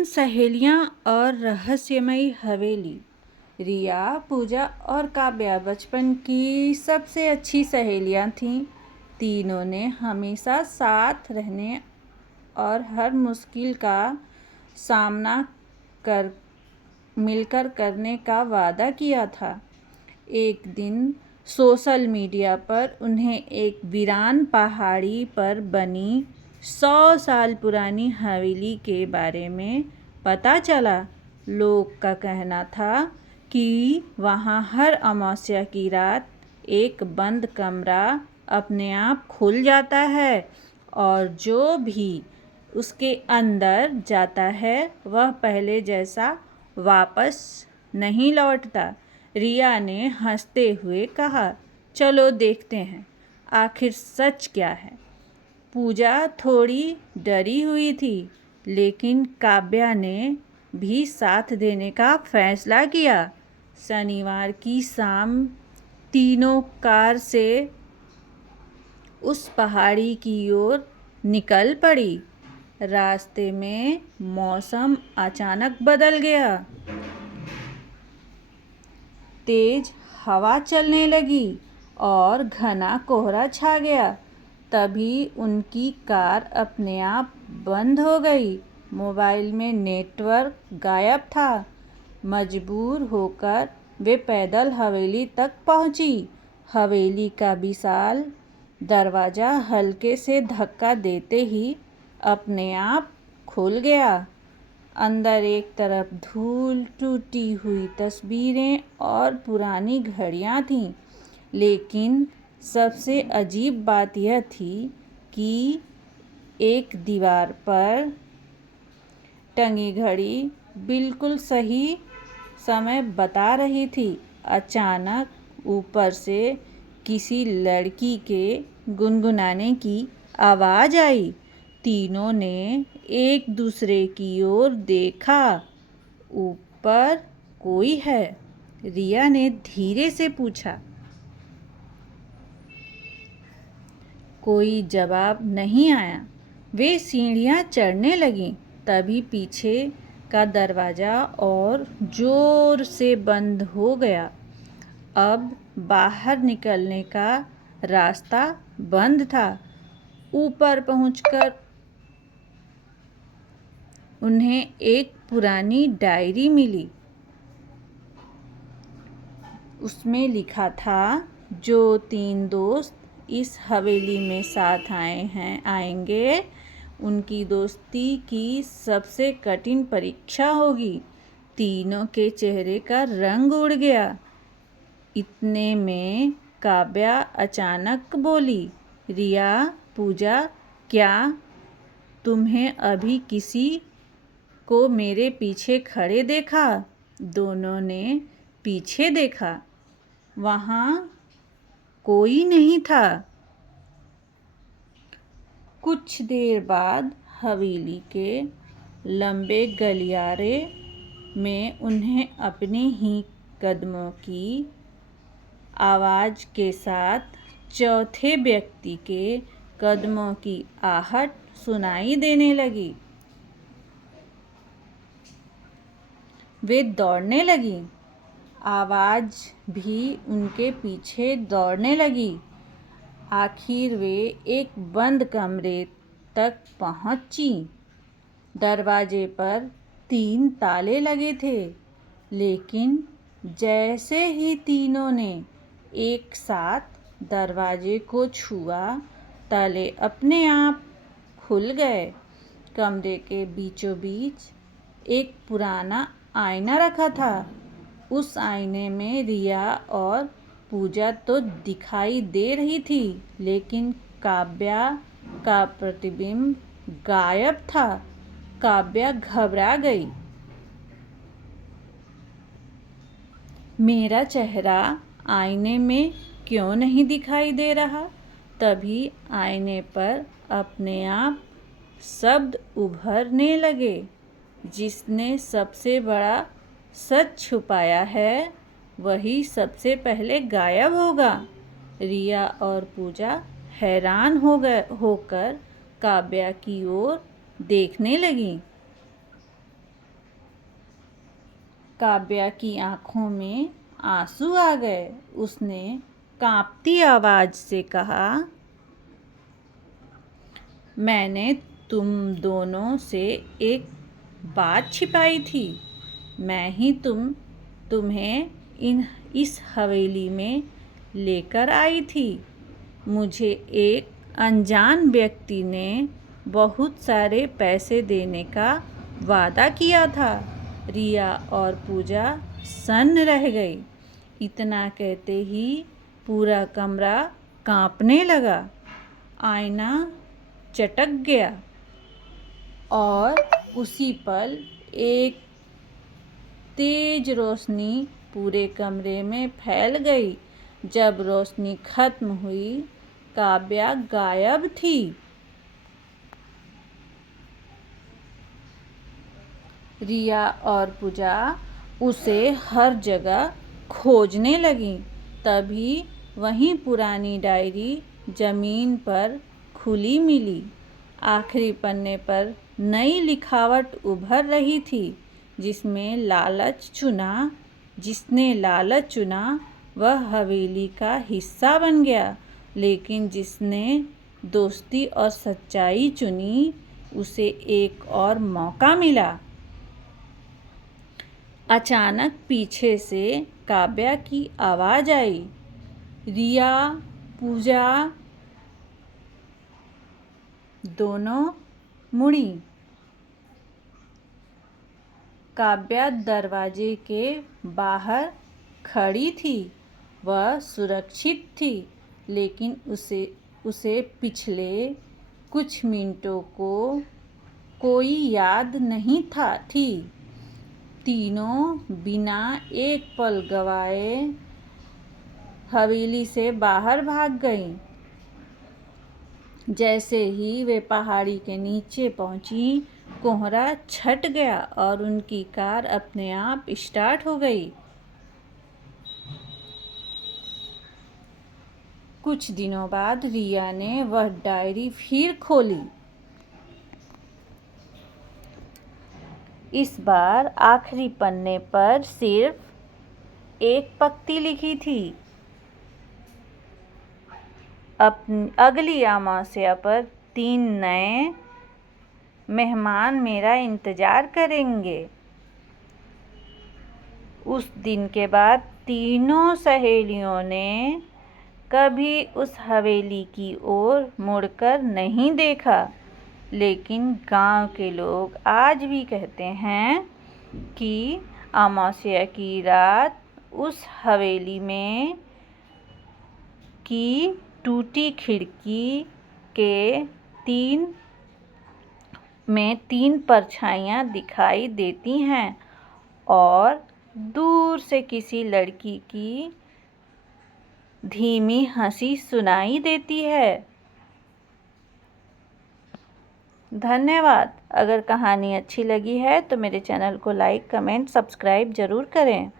तीन सहेलियां और रहस्यमयी हवेली। रिया, पूजा और काव्या बचपन की सबसे अच्छी सहेलियां थीं। तीनों ने हमेशा साथ रहने और हर मुश्किल का सामना कर मिलकर करने का वादा किया था। एक दिन सोशल मीडिया पर उन्हें एक वीरान पहाड़ी पर बनी 100 साल पुरानी हवेली के बारे में पता चला। लोग का कहना था कि वहाँ हर अमावस्या की रात एक बंद कमरा अपने आप खुल जाता है और जो भी उसके अंदर जाता है वह पहले जैसा वापस नहीं लौटता। रिया ने हंसते हुए कहा, चलो देखते हैं आखिर सच क्या है। पूजा थोड़ी डरी हुई थी, लेकिन काव्या ने भी साथ देने का फैसला किया। शनिवार की शाम तीनों कार से उस पहाड़ी की ओर निकल पड़ी। रास्ते में मौसम अचानक बदल गया। तेज हवा चलने लगी और घना कोहरा छा गया। तभी उनकी कार अपने आप बंद हो गई। मोबाइल में नेटवर्क गायब था। मजबूर होकर वे पैदल हवेली तक पहुंची। हवेली का विशाल दरवाज़ा हल्के से धक्का देते ही अपने आप खुल गया। अंदर एक तरफ धूल, टूटी हुई तस्वीरें और पुरानी घड़ियां थीं, लेकिन सबसे अजीब बात यह थी कि एक दीवार पर टंगी घड़ी बिल्कुल सही समय बता रही थी। अचानक ऊपर से किसी लड़की के गुनगुनाने की आवाज़ आई। तीनों ने एक दूसरे की ओर देखा। ऊपर कोई है? रिया ने धीरे से पूछा। कोई जवाब नहीं आया। वे सीढ़ियाँ चढ़ने लगीं। तभी पीछे का दरवाज़ा और जोर से बंद हो गया। अब बाहर निकलने का रास्ता बंद था। ऊपर पहुंचकर उन्हें एक पुरानी डायरी मिली। उसमें लिखा था, जो 3 दोस्त इस हवेली में साथ आएंगे, उनकी दोस्ती की सबसे कठिन परीक्षा होगी। तीनों के चेहरे का रंग उड़ गया। इतने में काव्या अचानक बोली, रिया, पूजा, क्या तुम्हें अभी किसी को मेरे पीछे खड़े देखा? दोनों ने पीछे देखा। वहाँ कोई नहीं था। कुछ देर बाद हवेली के लंबे गलियारे में उन्हें अपने ही कदमों की आवाज़ के साथ चौथे व्यक्ति के कदमों की आहट सुनाई देने लगी। वे दौड़ने लगीं। आवाज़ भी उनके पीछे दौड़ने लगी। आखिर वे एक बंद कमरे तक पहुंची। दरवाजे पर 3 ताले लगे थे, लेकिन जैसे ही तीनों ने एक साथ दरवाजे को छुआ, ताले अपने आप खुल गए। कमरे के बीचों बीच एक पुराना आईना रखा था। उस आईने में रिया और पूजा तो दिखाई दे रही थी, लेकिन काव्या का प्रतिबिंब गायब था। काव्या घबरा गई। मेरा चेहरा आईने में क्यों नहीं दिखाई दे रहा? तभी आईने पर अपने आप शब्द उभरने लगे, जिसने सबसे बड़ा सच छुपाया है वही सबसे पहले गायब होगा। रिया और पूजा हैरान होकर काव्या की ओर देखने लगीं। काव्या की आंखों में आंसू आ गए। उसने कांपती आवाज से कहा, मैंने तुम दोनों से एक बात छिपाई थी। मैं ही तुम्हें इस हवेली में लेकर आई थी। मुझे एक अनजान व्यक्ति ने बहुत सारे पैसे देने का वादा किया था। रिया और पूजा सन्न रह गई। इतना कहते ही पूरा कमरा कांपने लगा। आईना चटक गया और उसी पल एक तेज रोशनी पूरे कमरे में फैल गई। जब रोशनी खत्म हुई, काव्या गायब थी। रिया और पूजा उसे हर जगह खोजने लगी। तभी वहीं पुरानी डायरी जमीन पर खुली मिली। आखिरी पन्ने पर नई लिखावट उभर रही थी, जिसने लालच चुना वह हवेली का हिस्सा बन गया, लेकिन जिसने दोस्ती और सच्चाई चुनी उसे एक और मौका मिला। अचानक पीछे से काव्या की आवाज आई, रिया, पूजा। दोनों मुड़ी। काव्या दरवाजे के बाहर खड़ी थी। वह सुरक्षित थी, लेकिन उसे पिछले कुछ मिनटों को कोई याद नहीं थी। तीनों बिना एक पल गवाए हवेली से बाहर भाग गईं। जैसे ही वे पहाड़ी के नीचे पहुंची, कोहरा छट गया और उनकी कार अपने आप स्टार्ट हो गई। कुछ दिनों बाद रिया ने वह डायरी फिर खोली। इस बार आखिरी पन्ने पर सिर्फ एक पंक्ति लिखी थी, अगली अमावस्या पर 3 नए मेहमान मेरा इंतजार करेंगे। उस दिन के बाद तीनों सहेलियों ने कभी उस हवेली की ओर मुड़कर नहीं देखा, लेकिन गांव के लोग आज भी कहते हैं कि अमावस्या की रात उस हवेली में की टूटी खिड़की के 3 परछाइयाँ दिखाई देती हैं और दूर से किसी लड़की की धीमी हंसी सुनाई देती है। धन्यवाद। अगर कहानी अच्छी लगी है तो मेरे चैनल को लाइक, कमेंट, सब्सक्राइब ज़रूर करें।